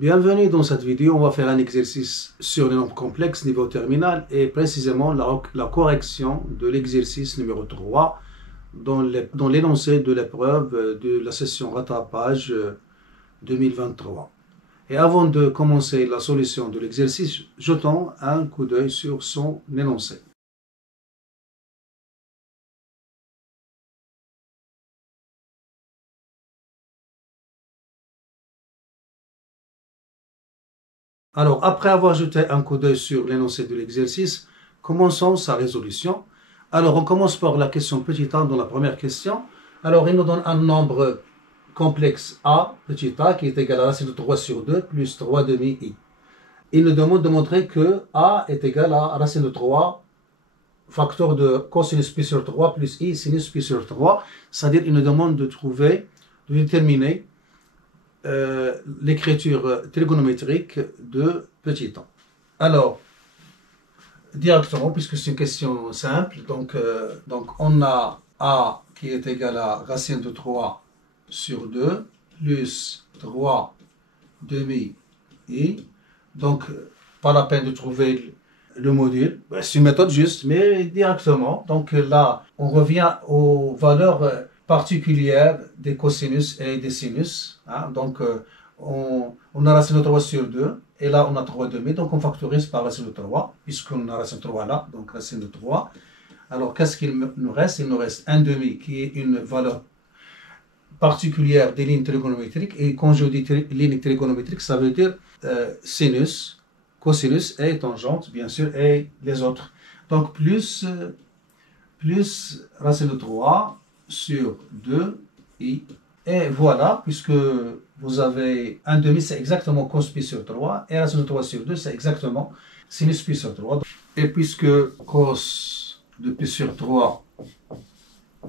Bienvenue dans cette vidéo, on va faire un exercice sur les nombres complexes niveau terminal et précisément la correction de l'exercice numéro 3 dans l'énoncé de l'épreuve de la session rattrapage 2023. Et avant de commencer la solution de l'exercice, jetons un coup d'œil sur son énoncé. Alors, après avoir jeté un coup d'œil sur l'énoncé de l'exercice, commençons sa résolution. Alors, on commence par la question petit a dans la première question. Alors, il nous donne un nombre complexe a, petit a, qui est égal à la racine de 3 sur 2 plus 3 demi i. Il nous demande de montrer que a est égal à racine de 3 facteur de cosinus pi sur 3 plus i sinus pi sur 3. C'est-à-dire, il nous demande de déterminer l'écriture trigonométrique de petit a. Alors, directement, puisque c'est une question simple, donc on a a qui est égal à racine de 3 sur 2 plus 3 demi i. Donc, pas la peine de trouver le module. C'est une méthode juste, mais directement. Donc là, on revient aux valeurs particulières des cosinus et des sinus. Hein. Donc, on a racine de 3 sur 2, et là, on a 3 demi, donc on factorise par racine de 3, puisqu'on a racine de 3 là, donc racine de 3. Alors, qu'est-ce qu'il nous reste? Il nous reste 1 demi, qui est une valeur particulière des lignes trigonométriques, et quand je dis ligne trigonométrique, ça veut dire sinus, cosinus et tangente, bien sûr, et les autres. Donc, plus racine de 3 sur 2i. Et voilà, puisque vous avez 1 demi, c'est exactement cos pi sur 3, et racine de 3 sur 2, c'est exactement sinus pi sur 3. Et puisque cos de pi sur 3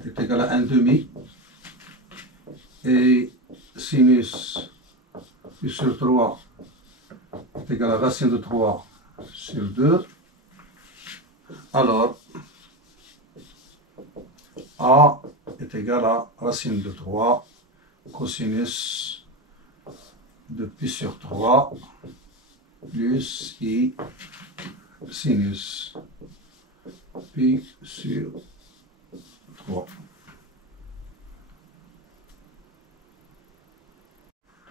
est égal à 1 demi, et sinus pi sur 3 est égal à racine de 3 sur 2, alors a est égal à racine de 3 cosinus de pi sur 3 plus i sinus pi sur 3.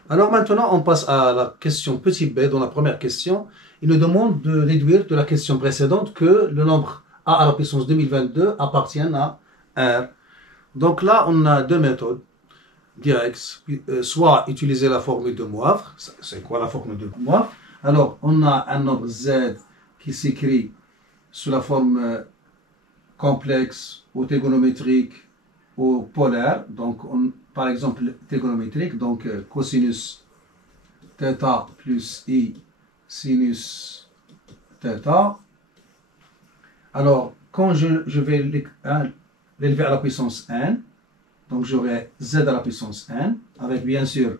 Alors maintenant, on passe à la question petit b dans la première question. Il nous demande de déduire de la question précédente que le nombre a à la puissance 2022 appartient à R. Donc là, on a deux méthodes directes. Soit utiliser la formule de Moivre. C'est quoi la formule de Moivre? Alors, on a un nombre Z qui s'écrit sous la forme complexe ou trigonométrique ou polaire. Donc, par exemple, trigonométrique, donc cosinus θ plus i sinus θ. Alors, quand je vais l'élever à la puissance n, donc j'aurai z à la puissance n, avec bien sûr,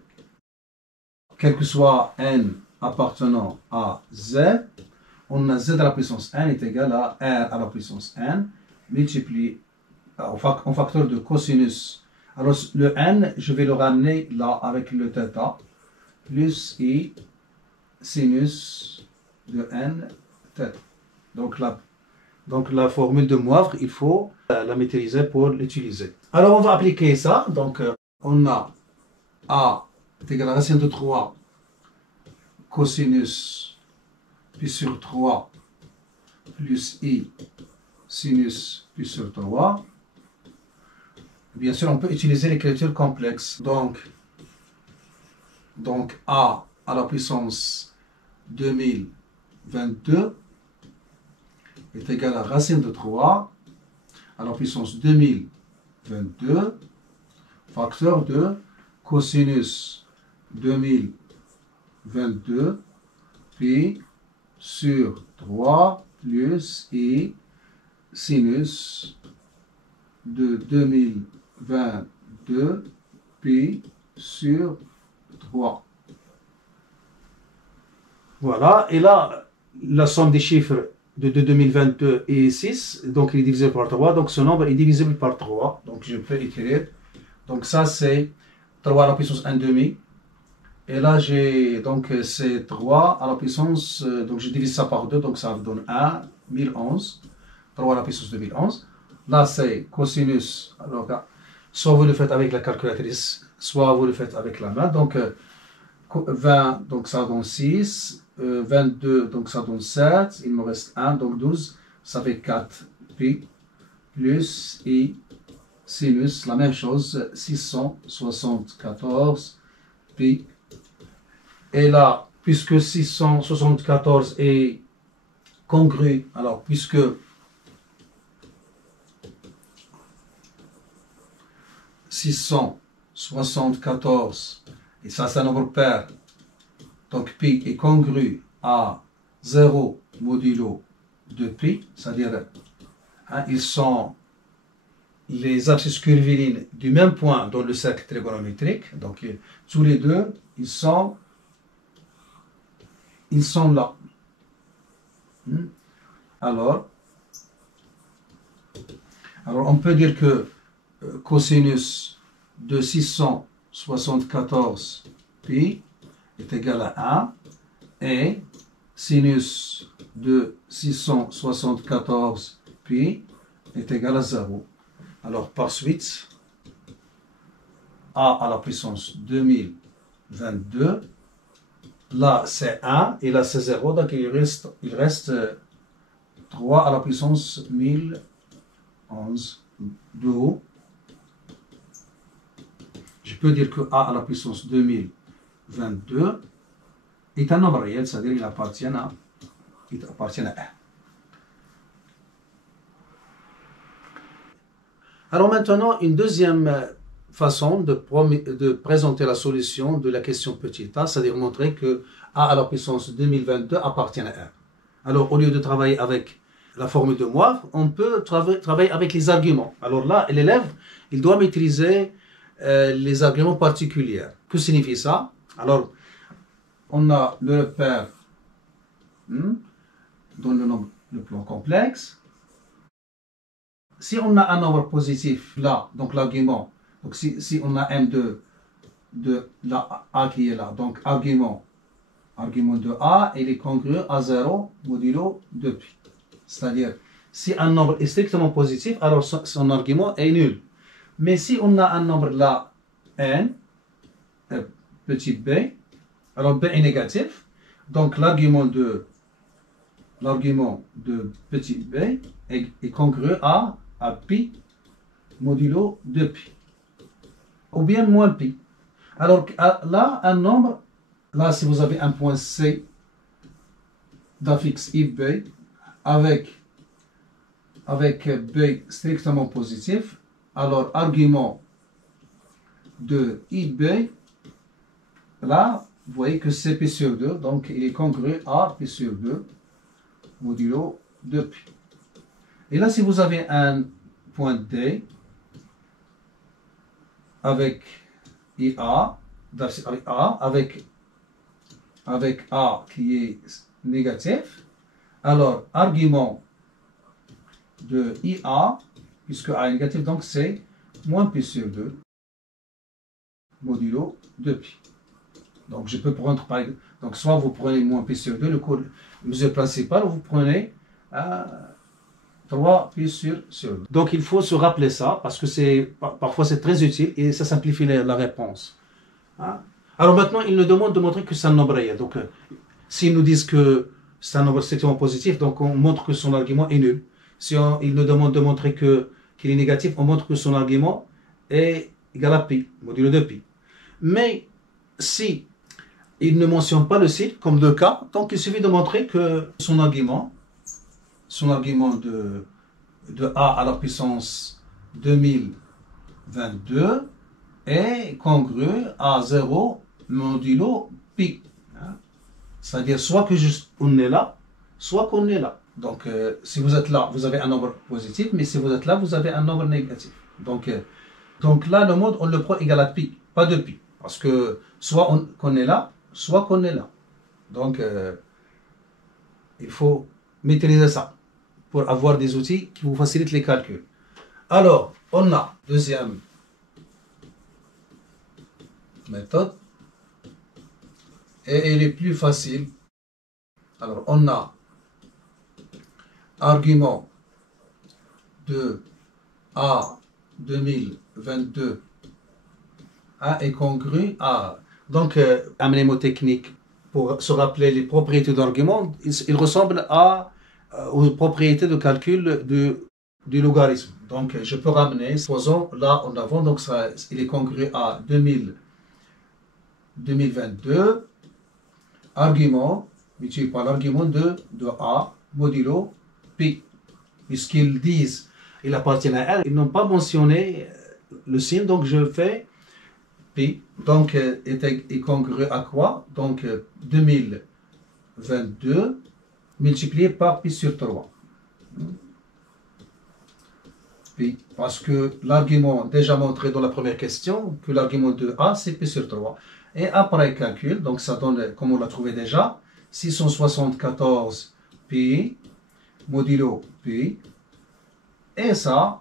quel que soit n appartenant à z, on a z à la puissance n est égal à r à la puissance n, multiplié en facteur de cosinus. Alors le n, je vais le ramener là avec le θ, plus i sinus de n θ. Donc la formule de Moivre, il faut la maîtriser pour l'utiliser. Alors on va appliquer ça. Donc on a a est égal à racine de 3 cosinus pi sur 3 plus i sinus pi sur 3. Bien sûr, on peut utiliser l'écriture complexe. Donc a à la puissance 2022 est égal à racine de 3 à la puissance 2022 facteur de cosinus 2022 pi sur 3 plus i sinus de 2022 pi sur 3. Voilà, et là, la somme des chiffres de 2022 est 6, donc il est divisé par 3, donc ce nombre est divisible par 3, donc je peux écrire, donc ça c'est 3 à la puissance 1 demi Et là, j'ai donc c'est 3 à la puissance, donc je divise ça par 2, donc ça me donne 1, 1011, 3 à la puissance de 1011. Là, c'est cosinus, alors soit vous le faites avec la calculatrice, soit vous le faites avec la main. Donc 20, donc ça donne 6, 22, donc ça donne 7, il me reste 1, donc 12, ça fait 4 pi plus i sinus, la même chose, 674 pi. Et là, puisque 674 est congru, alors puisque 674, et ça c'est un nombre pair, donc pi est congru à 0 modulo de pi, c'est-à-dire hein, ils sont les axes curvilignes du même point dans le cercle trigonométrique, donc tous les deux, ils sont là. Alors, on peut dire que cosinus de 674 pi est égal à 1 et sinus de 674 pi est égal à 0. Alors, par suite, a à la puissance 2022, là c'est 1 et là c'est 0, donc il reste 3 à la puissance 1011 de haut. Je peux dire que a à la puissance 2022 est un nombre réel, c'est-à-dire il appartient à 1. Alors maintenant, une deuxième façon de présenter la solution de la question petit a, c'est-à-dire montrer que a à la puissance 2022 appartient à 1. Alors, au lieu de travailler avec la formule de Moivre, on peut travailler avec les arguments. Alors là, l'élève, il doit maîtriser les arguments particuliers. Que signifie ça? Alors, on a le repère dans le nombre le plus complexe. Si on a un nombre positif là, donc l'argument, donc si on a M2 de la A qui est là, donc argument de A, il est congru à 0 modulo 2pi. C'est-à-dire, si un nombre est strictement positif, alors son argument est nul. Mais si on a un nombre là, n, petit b, alors b est négatif, donc l'argument de petit b est congru à pi modulo 2pi. Ou bien moins pi. Alors là, un nombre, là si vous avez un point C d'affixe IB avec B strictement positif, alors argument de IB, là, vous voyez que c'est P sur 2, donc il est congru à P sur 2 modulo 2pi. Et là, si vous avez un point D avec IA, avec A qui est négatif, alors argument de IA, puisque A est négatif, donc c'est moins P sur 2 modulo 2pi. Donc je peux prendre par exemple, donc soit vous prenez moins P sur 2, le mesure principale, ou vous prenez 3 pi sur 2. Donc il faut se rappeler ça, parce que parfois c'est très utile et ça simplifie la réponse. Hein? Alors maintenant, il nous demande de montrer que c'est un nombre réel. Donc s'ils nous disent que c'est un nombre strictement positif, donc on montre que son argument est nul. Si il nous demande de montrer qu'il est négatif, on montre que son argument est égal à pi, modulo de pi. Mais si il ne mentionne pas le cycle, comme 2 cas, donc il suffit de montrer que son argument de A à la puissance 2022 est congru à 0 modulo pi. C'est-à-dire soit que on est là, soit qu'on est là. Donc si vous êtes là, vous avez un nombre positif, mais si vous êtes là, vous avez un nombre négatif. Donc là, le mode, on le prend égal à pi, pas de pi. Parce que soit qu'on est là, soit qu'on est là. Donc il faut maîtriser ça pour avoir des outils qui vous facilitent les calculs. Alors, on a deuxième méthode. et elle est plus facile. Alors, on a argument de A 2022 A est congru à. Donc, un mnémotechnique pour se rappeler les propriétés d'argument, il ressemble aux propriétés de calcul du logarithme. Donc, je peux ramener, supposons là en avant, donc ça, il est congru à 2022, argument, multiplié par l'argument de A modulo pi. Puisqu'ils disent il appartient à R, ils n'ont pas mentionné le signe, donc je fais pi. Donc, est congru à quoi? Donc, 2022 multiplié par pi sur 3. Pi, parce que l'argument déjà montré dans la première question, que l'argument de A, c'est pi sur 3. Et après calcul, donc ça donne, comme on l'a trouvé déjà, 674 pi modulo pi. Et ça,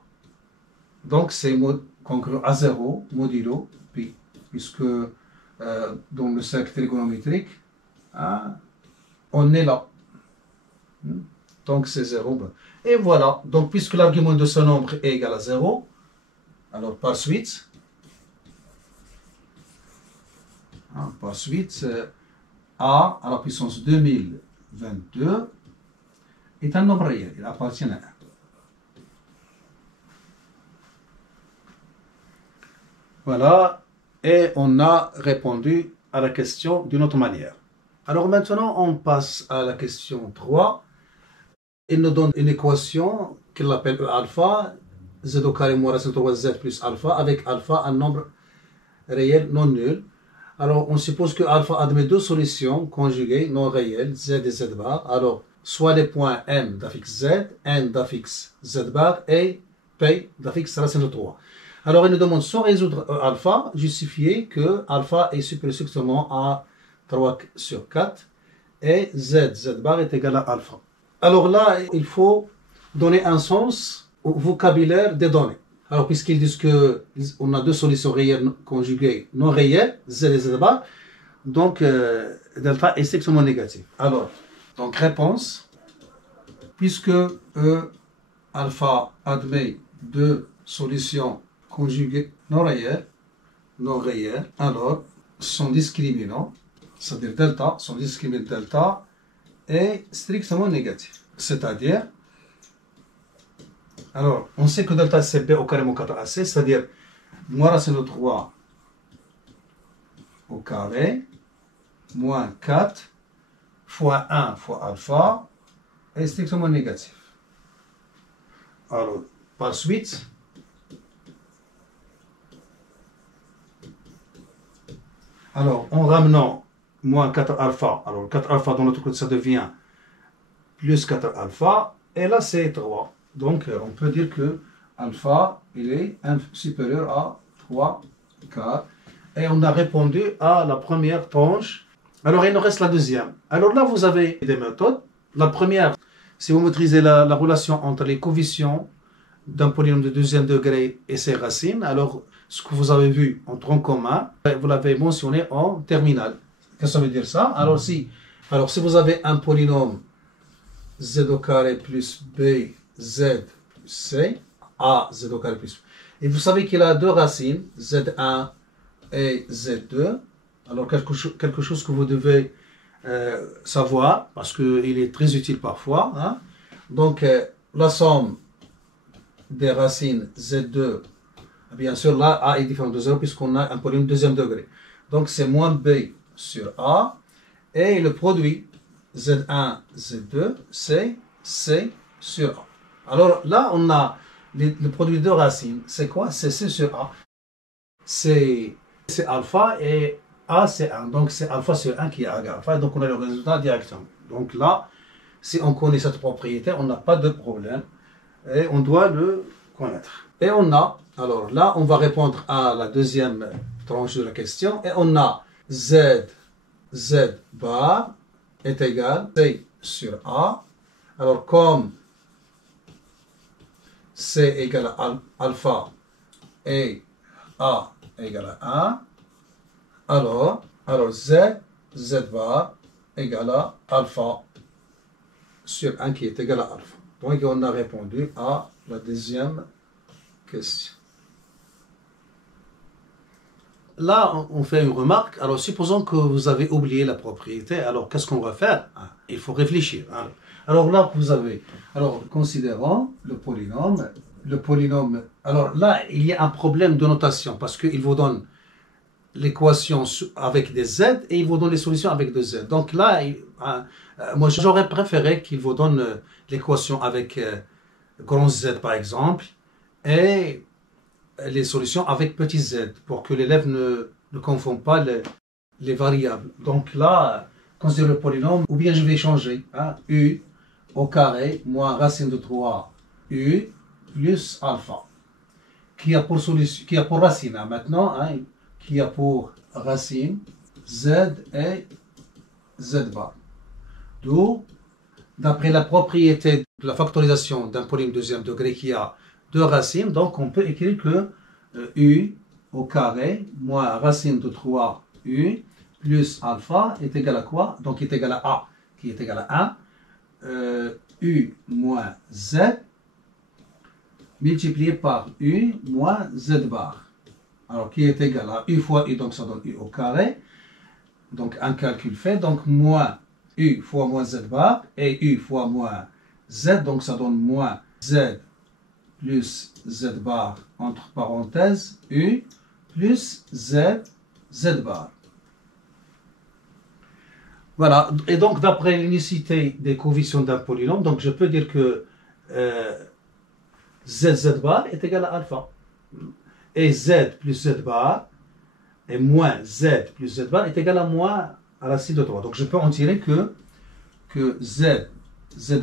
donc c'est congru à 0 modulo pi, puisque dans le cercle trigonométrique, hein, on est là. Donc c'est 0. Et voilà, donc puisque l'argument de ce nombre est égal à 0, alors par suite, A à la puissance 2022 est un nombre réel, il appartient à 1. Voilà, et on a répondu à la question d'une autre manière. Alors maintenant, on passe à la question 3. Il nous donne une équation qu'il appelle alpha, z au carré moins racine 3z plus alpha, avec alpha un nombre réel non nul. Alors, on suppose que alpha admet deux solutions conjuguées non réelles, z et z bar. Alors, soit les points m d'affixe z, n d'affixe z bar et p d'affixe racine de 3. Alors, il nous demande, sans résoudre alpha, justifier que alpha est supérieur strictement à 3 sur 4 et z bar est égal à alpha. Alors là, il faut donner un sens au vocabulaire des données. Alors, puisqu'ils disent qu'on a deux solutions réelles conjuguées non réelles, z et z bar, donc delta est strictement négatif. Alors, donc réponse, puisque alpha admet deux solutions conjuguées non réelles, alors son discriminant, c'est-à-dire delta, son discriminant delta est strictement négatif. C'est-à-dire, alors, on sait que delta c'est b au carré moins 4ac, c'est-à-dire moins racine de 3 au carré moins 4 fois 1 fois alpha est strictement négatif. Alors, par suite, alors en ramenant moins 4 alpha, alors 4 alpha dans l'autre côté ça devient plus 4 alpha, et là c'est 3. Donc on peut dire que alpha il est supérieur à 3 quarts. Et on a répondu à la première tranche. Alors il nous reste la deuxième. Alors là vous avez des méthodes. La première, si vous maîtrisez la relation entre les coefficients d'un polynôme de deuxième degré et ses racines, alors ce que vous avez vu en tronc commun, vous l'avez mentionné en terminale. Qu'est-ce que ça veut dire ça? Alors si vous avez un polynôme z au carré plus b z plus c, a z au carré plus. Et vous savez qu'il a deux racines, z1 et z2. Alors quelque chose que vous devez savoir, parce qu'il est très utile parfois. Hein? Donc la somme des racines z2, bien sûr là a est différent de 0 puisqu'on a un polynôme deuxième degré. Donc c'est moins b sur a, et le produit z1, z2, c'est c sur a. Alors là, on a le produit de racines. C'est quoi? C'est c sur a. C'est alpha et a c'est 1. Donc c'est alpha sur 1 qui est égal à alpha. Et donc on a le résultat directement. Donc là, si on connaît cette propriété, on n'a pas de problème. Et on doit le connaître. Et on a, alors là, on va répondre à la deuxième tranche de la question. Et on a z bar est égal à c sur a. Alors comme c égale à alpha et a égale à 1, alors z z bar égale à alpha sur 1 qui est égal à alpha. Donc on a répondu à la deuxième question. Là, on fait une remarque. Alors, supposons que vous avez oublié la propriété. Alors, qu'est-ce qu'on va faire? Il faut réfléchir. Alors là, vous avez... Alors, considérons le polynôme. Le polynôme... Alors là, il y a un problème de notation parce qu'il vous donne l'équation avec des z et il vous donne les solutions avec des z. Donc là, moi, j'aurais préféré qu'il vous donne l'équation avec grand Z, par exemple, et les solutions avec petit z, pour que l'élève ne confonde pas les variables. Donc là, considère le polynôme, ou bien je vais changer, u au carré moins racine de 3 u plus alpha, qui a pour racine, maintenant, qui a pour racine z et z bar. D'où, d'après la propriété de la factorisation d'un polynôme deuxième degré qui a deux racines, donc on peut écrire que u au carré moins racine de 3u plus alpha est égal à quoi? Donc est égal à a, qui est égal à 1, u moins z multiplié par u moins z bar. Alors qui est égal à u fois u, donc ça donne u au carré. Donc un calcul fait, donc moins u fois moins z bar et u fois moins z, donc ça donne moins z plus z bar entre parenthèses u plus z bar. Voilà, et donc d'après l'unicité des coefficients d'un polynôme, donc je peux dire que z bar est égal à alpha. Et z plus z bar et moins z plus z bar est égal à moins à racine de 3. Donc je peux en tirer que z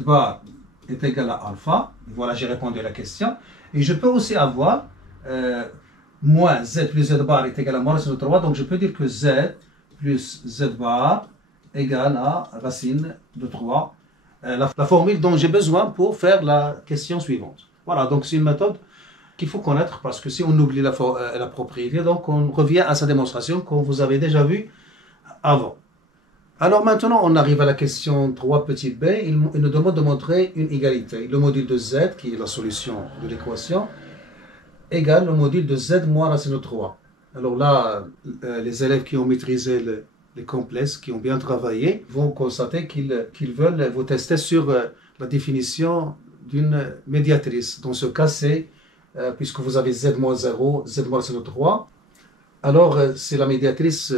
bar est égal à alpha. Voilà, j'ai répondu à la question. Et je peux aussi avoir moins z plus z bar est égal à moins racine de 3. Donc je peux dire que z plus z bar égale à racine de 3. La formule dont j'ai besoin pour faire la question suivante. Voilà, donc c'est une méthode qu'il faut connaître parce que si on oublie la propriété, donc on revient à sa démonstration qu'on vous avait déjà vue avant. Alors maintenant, on arrive à la question 3 petit b. Il nous demande de montrer une égalité. Le module de z, qui est la solution de l'équation, égale le module de z moins racine de 3. Alors là, les élèves qui ont maîtrisé les complexes, qui ont bien travaillé, vont constater qu'ils veulent vous tester sur la définition d'une médiatrice. Dans ce cas, c'est, puisque vous avez z moins 0, z moins racine de 3, alors c'est la médiatrice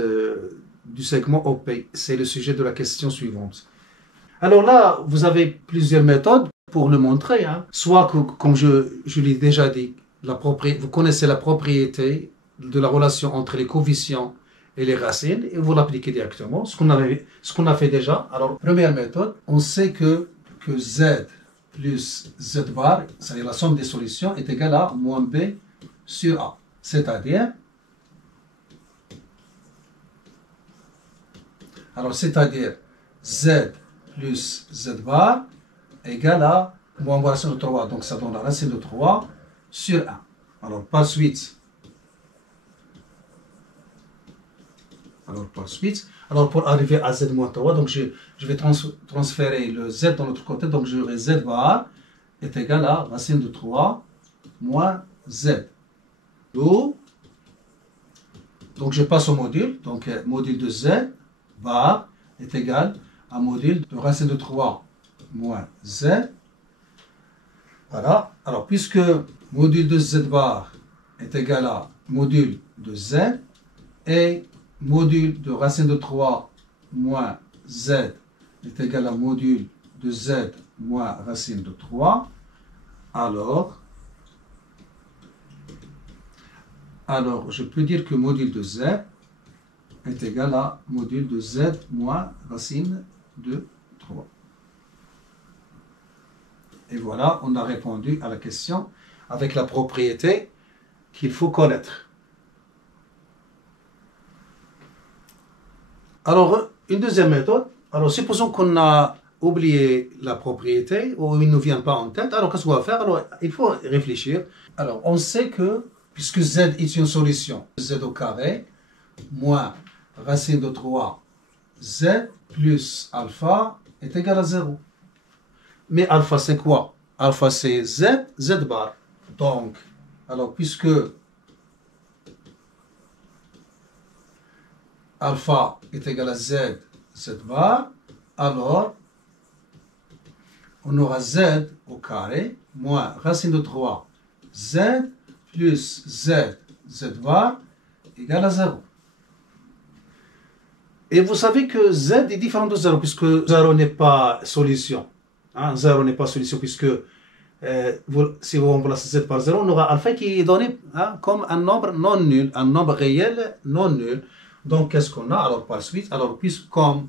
du segment OP. C'est le sujet de la question suivante. Alors là, vous avez plusieurs méthodes pour le montrer. Soit que, comme je l'ai déjà dit, vous connaissez la propriété de la relation entre les coefficients et les racines et vous l'appliquez directement, ce qu'on a fait déjà. Alors, première méthode, on sait que z plus z bar, c'est-à-dire la somme des solutions, est égale à moins b sur a. C'est-à-dire, z plus z bar égale à moins racine de 3. Donc ça donne la racine de 3 sur 1. Alors par suite, pour arriver à z moins 3, donc je vais transférer le z de l'autre côté, donc j'aurai z bar est égal à racine de 3 moins z. Donc je passe au module, donc module de z bar est égal à module de racine de 3 moins z. Voilà, alors puisque module de z bar est égal à module de z et module de racine de 3 moins z est égal à module de z moins racine de 3, alors je peux dire que module de z est égal à module de z moins racine de 3. Et voilà, on a répondu à la question avec la propriété qu'il faut connaître. Alors, une deuxième méthode. Alors, supposons qu'on a oublié la propriété ou il ne vient pas en tête. Alors, qu'est-ce qu'on va faire? Alors, il faut réfléchir. Alors, on sait que, puisque z est une solution, z au carré moins racine de 3 z plus alpha est égal à 0. Mais alpha, c'est quoi? Alpha, c'est z, z bar. Donc, alors, puisque alpha est égal à z, z bar, alors, on aura z au carré moins racine de 3 z plus z, z bar égale à 0. Et vous savez que z est différent de 0 puisque 0 n'est pas solution. 0 n'est pas solution puisque si vous remplacez z par 0, on aura alpha qui est donné comme un nombre non nul, un nombre réel non nul. Donc qu'est-ce qu'on a alors par suite? Alors puisque comme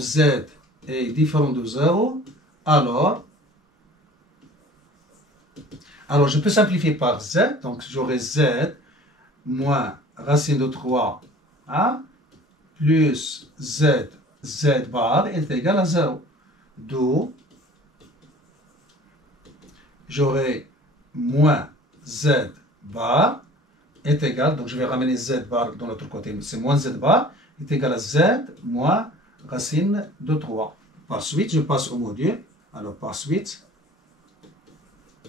z est différent de 0, alors je peux simplifier par z, donc j'aurai z moins racine de 3 plus z, z bar est égal à 0. D'où j'aurai moins z bar est égal, donc je vais ramener z bar de l'autre côté, c'est moins z bar est égal à z moins racine de 3. Par suite, je passe au module. Alors par suite,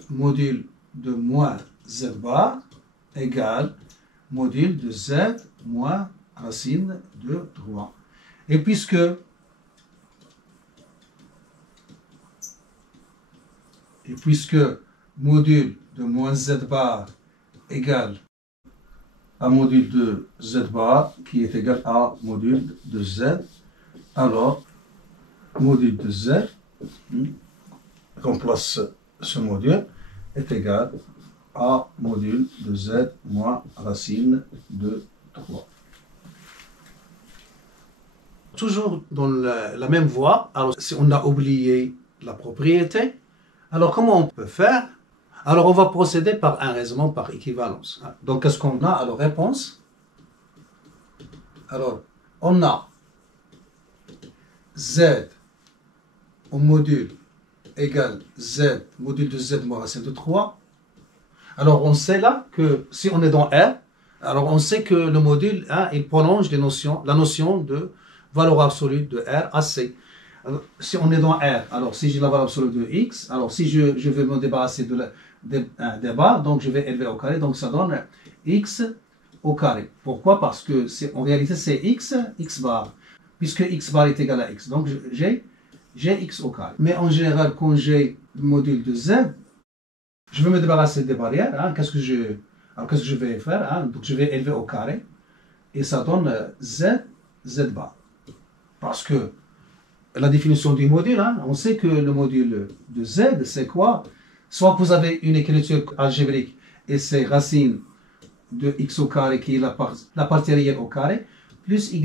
module de moins z bar égale module de z moins racine de 3. Et puisque module de moins z bar égale à module de z bar qui est égal à module de z, alors module de z, remplace ce module, est égal à module de z moins racine de 3. Toujours dans la même voie, alors si on a oublié la propriété, alors comment on peut faire? Alors on va procéder par un raisonnement par équivalence. Donc qu'est-ce qu'on a? Alors réponse. Alors on a z au module égale z, module de z moins racine de 3. Alors on sait là que si on est dans R, alors on sait que le module, il prolonge la notion de valeur absolue de R à C. Alors, si on est dans R, alors si j'ai la valeur absolue de X, alors si je veux me débarrasser des barres, donc je vais élever au carré, donc ça donne X au carré. Pourquoi? Parce que en réalité c'est X bar, puisque X bar est égal à X. Donc j'ai X au carré. Mais en général, quand j'ai le module de Z, je veux me débarrasser des barrières. Qu'est-ce que je vais faire? Donc je vais élever au carré. Et ça donne Z, Z bar. Parce que la définition du module, on sait que le module de Z, c'est quoi? Soit vous avez une écriture algébrique et c'est racine de x au carré qui est la partie réelle au carré, plus y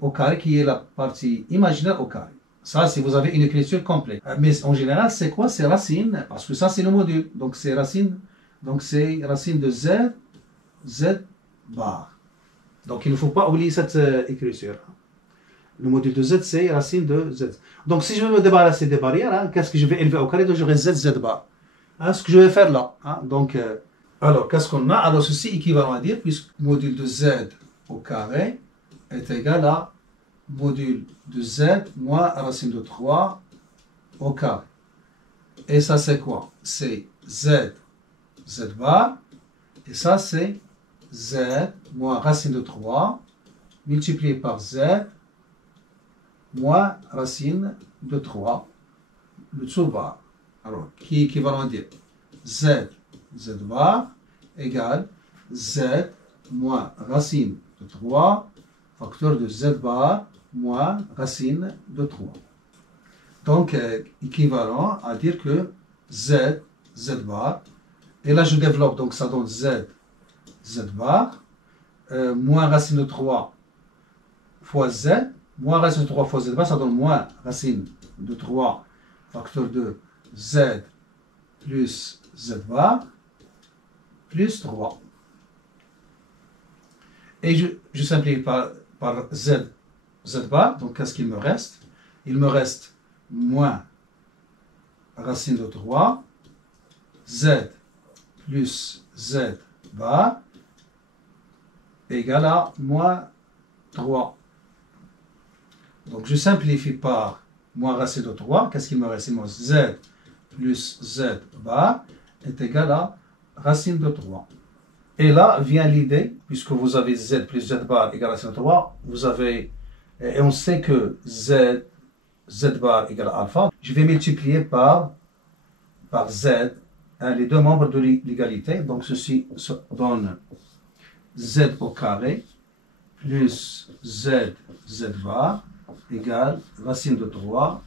au carré qui est la partie imaginaire au carré. Ça, si vous avez une écriture complète. Mais en général, c'est quoi? C'est racine, parce que ça, c'est le module. Donc, c'est racine de Z, Z bar. Donc, il ne faut pas oublier cette écriture. Le module de Z, c'est racine de Z. Donc, si je veux me débarrasser des barrières, qu'est-ce que je vais élever au carré? Donc, j'aurai Z, Z bar. Ce que je vais faire là. Donc, alors, qu'est-ce qu'on a? Alors, ceci équivalent à dire, puisque module de Z au carré est égal à module de Z moins racine de 3 au carré. Et ça, c'est quoi? C'est Z, Z bar. Et ça, c'est Z moins racine de 3 multiplié par Z moins racine de 3, le dessous bar. Alors, qui est équivalent à dire Z, Z bar égale Z moins racine de 3 facteur de Z bar moins racine de 3. Donc, équivalent à dire que Z, Z bar, et là je développe, donc ça donne Z, Z bar, moins racine de 3 fois Z, moins racine de 3 fois Z bar, ça donne moins racine de 3 facteur de Z plus Z bar plus 3. Et je simplifie par Z, Z bar, donc qu'est-ce qu'il me reste? Il me reste moins racine de 3, Z plus Z bar égale à moins 3. Donc je simplifie par moins racine de 3. Qu'est-ce qu'il me reste? Il me reste z plus z bar est égal à racine de 3. Et là vient l'idée, puisque vous avez z plus z bar égale à racine de 3, vous avez, et on sait que z bar égale à alpha, je vais multiplier par z, hein, les deux membres de l'égalité. Donc ceci donne z au carré plus z bar égale racine de 3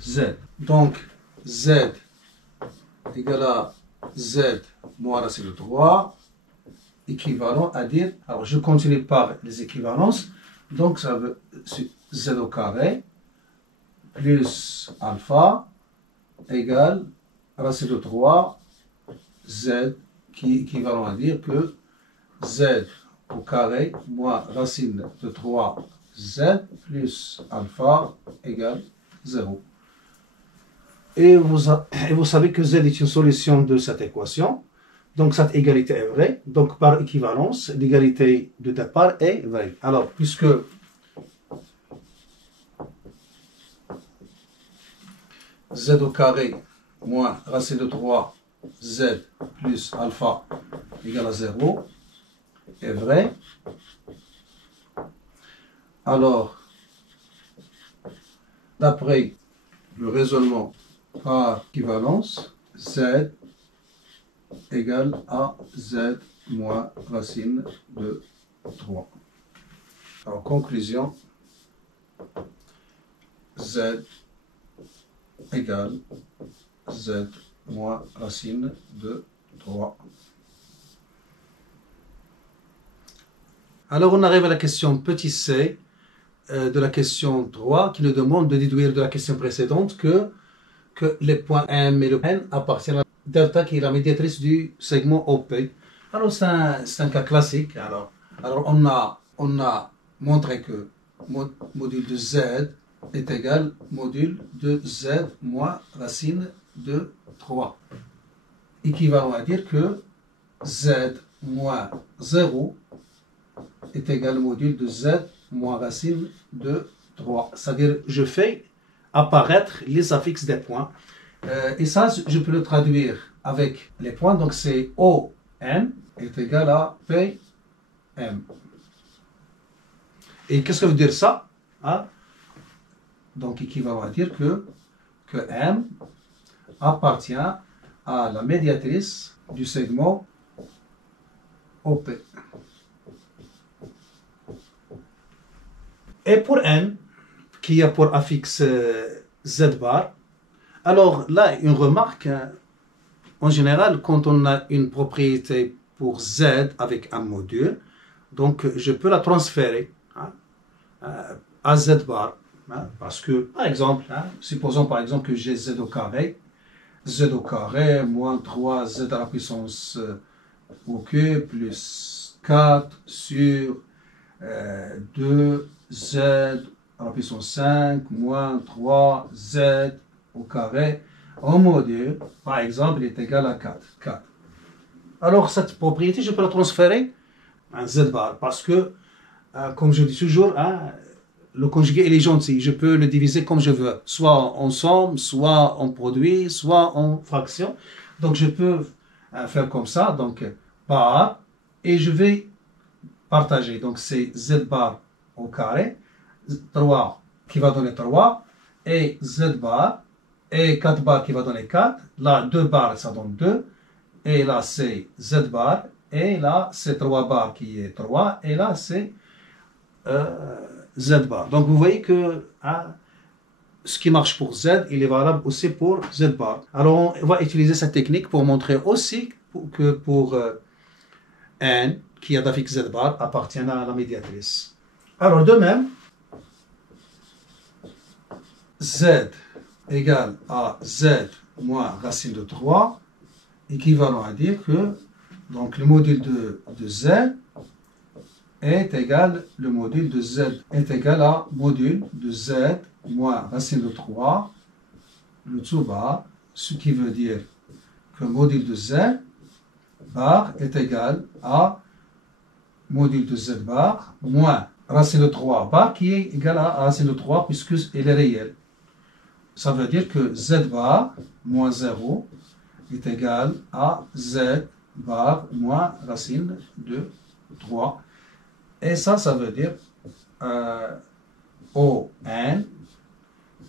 z. Donc z égale à z moins racine de 3, équivalent à dire, alors je continue par les équivalences, donc ça veut z au carré plus alpha égale racine de 3 z, qui est équivalent à dire que z au carré moins racine de 3 z plus alpha égale 0. Et vous savez que z est une solution de cette équation. Donc cette égalité est vraie. Donc par équivalence, l'égalité de départ est vraie. Alors, puisque z au carré moins racine de 3 z plus alpha égale à 0 est vrai, alors d'après le raisonnement par équivalence, z égale à z moins racine de 3. En conclusion, z égale z moins racine de 3. Alors on arrive à la question petit c de la question 3 qui nous demande de déduire de la question précédente que les points M et le N appartiennent à delta qui est la médiatrice du segment OP. Alors c'est un cas classique. Alors on a montré que module de Z est égal module de Z moins racine de 3. Équivalent à dire que Z moins 0 est égal au module de Z moins racine de 3. C'est-à-dire, je fais apparaître les affixes des points. Et ça, je peux le traduire avec les points. Donc, c'est OM est égal à PM. Et qu'est-ce que veut dire ça? Hein? Donc, équivalent à dire que M appartient à la médiatrice du segment OP. Et pour N, qui a pour affixe Z bar, alors là, une remarque, hein, en général, quand on a une propriété pour Z avec un module, donc je peux la transférer, hein, à Z bar, hein, parce que, par exemple, hein, supposons par exemple que j'ai Z au carré moins 3Z à la puissance au cube plus 4 sur 2Z à la puissance 5 moins 3Z au carré en module, par exemple, est égal à 4. Alors, cette propriété, je peux la transférer à Z bar parce que, comme je dis toujours, hein, le conjugué il est gentil. Je peux le diviser comme je veux, soit en somme, soit en produit, soit en fraction. Donc, je peux faire comme ça, donc par, et je vais partager. Donc, c'est Z bar au carré, 3 qui va donner 3, et Z bar, et 4 bar qui va donner 4. Là, 2 bar, ça donne 2. Et là, c'est Z bar. Et là, c'est 3 bar qui est 3. Et là, c'est Z bar. Donc, vous voyez que hein, ce qui marche pour Z, il est valable aussi pour Z bar. Alors, on va utiliser cette technique pour montrer aussi que pour N, qui a d'affixe Z bar, appartient à la médiatrice. Alors, de même, Z égale à Z moins racine de 3, équivalent à dire que donc, le module de Z est égal, le module de Z est égal à module de Z moins racine de 3, le tout bar, ce qui veut dire que module de Z bar est égal à module de Z bar moins racine de 3 bar qui est égal à racine de 3 puisqu'il est réel. Ça veut dire que z bar moins 0 est égal à z bar moins racine de 3. Et ça veut dire ON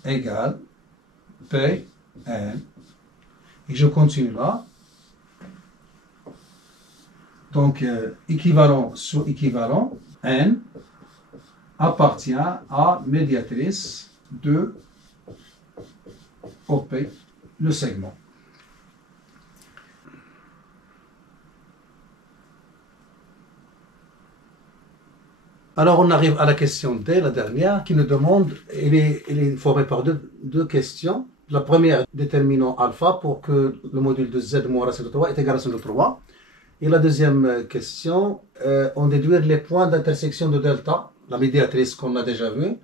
égale PN. Et je continue là. Donc, équivalent sur équivalent, N appartient à médiatrice de OP, le segment. Alors, on arrive à la question D, la dernière, qui nous demande, elle est formée par deux questions. La première, déterminant alpha pour que le module de Z moins racine de 3 est égal à racine de 3. Et la deuxième question, on déduire les points d'intersection de delta, la médiatrice qu'on a déjà vue,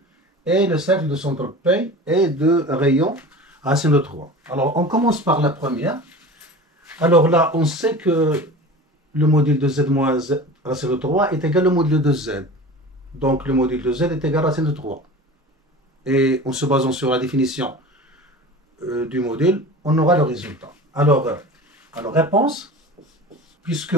et le cercle de centre P et de rayon racine de 3. Alors, on commence par la première. Alors là, on sait que le module de Z moins racine de 3 est égal au module de Z. Donc, le module de Z est égal à racine de 3. Et en se basant sur la définition du module, on aura le résultat. Alors réponse, puisque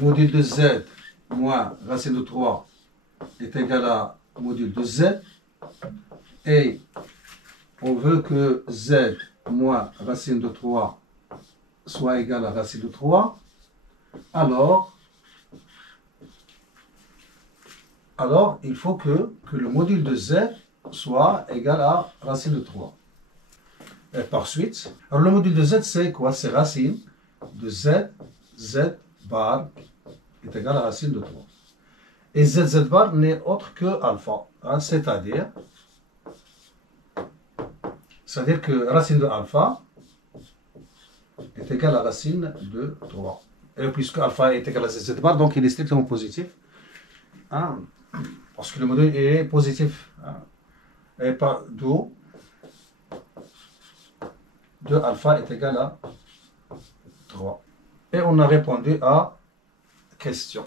module de Z moins racine de 3 est égal à module de Z, et on veut que Z moins racine de 3 soit égal à racine de 3, alors il faut que le module de Z soit égal à racine de 3. Et par suite, alors le module de Z, c'est quoi? C'est racine de Z bar est égal à racine de 3. Et Z bar n'est autre que alpha, hein, c'est-à-dire que racine de alpha est égal à racine de 3. Et puisque alpha est égal à Z bar, donc il est strictement positif. Hein, parce que le module est positif. Hein, et par d'où 2 alpha est égal à 3. Et on a répondu à question.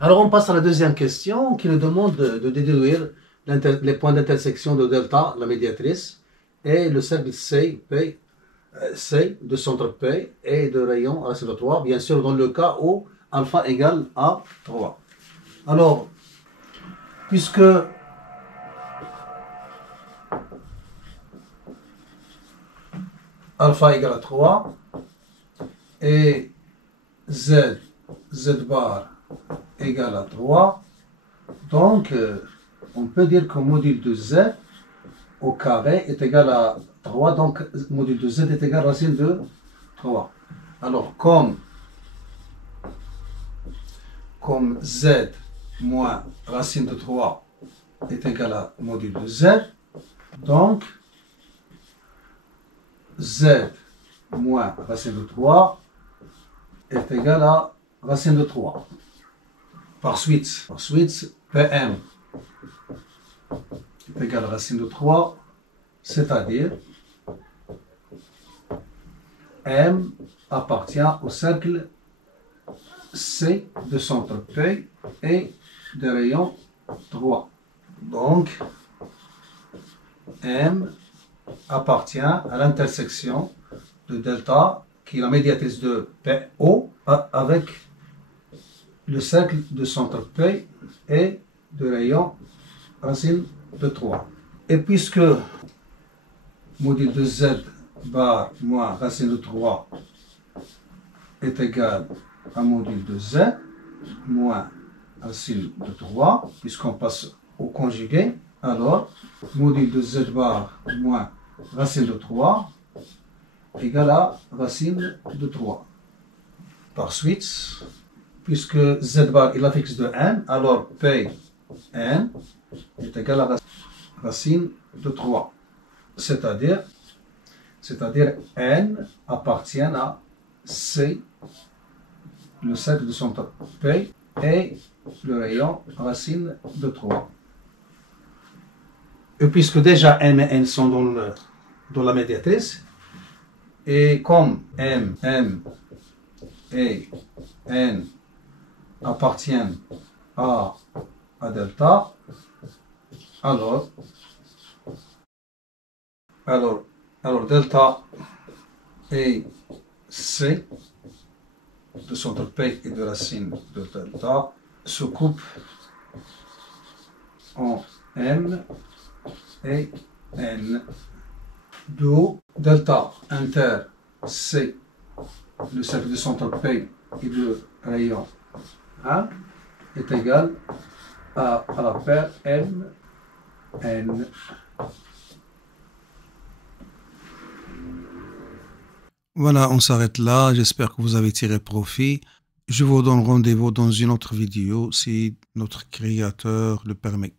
Alors on passe à la deuxième question qui nous demande de déduire les points d'intersection de delta, la médiatrice, et le cercle C de centre P et de rayon racine de 3, bien sûr dans le cas où alpha égale à 3. Alors, puisque alpha égale à 3 et z bar égale à 3, donc on peut dire que module de Z au carré est égal à 3, donc module de Z est égal à racine de 3. Alors comme Z moins racine de 3 est égal à module de Z, donc Z moins racine de 3 est égal à racine de 3. Par suite, Pm est égal à racine de 3, c'est-à-dire M appartient au cercle C de centre P et de rayon 3. Donc, M appartient à l'intersection de delta, qui est la médiatrice de PO, avec le cercle de centre P et de rayon racine de 3. Et puisque module de Z bar moins racine de 3 est égal à module de Z moins racine de 3, puisqu'on passe au conjugué, alors module de Z bar moins racine de 3 égale à racine de 3. Par suite, puisque Z bar est l'affixe de n, alors P n est égal à racine de 3. C'est-à-dire n appartient à C, le cercle de centre P, et le rayon racine de 3. Et puisque déjà m et n sont dans la médiatrice, Et comme M, et N appartiennent à delta, alors delta et C de centre P et de racine de delta se coupent en M et N, d'où delta inter C, le cercle de centre P et de rayon 1 est égal à la paire M, N. Voilà, on s'arrête là. J'espère que vous avez tiré profit. Je vous donne rendez-vous dans une autre vidéo si notre créateur le permet.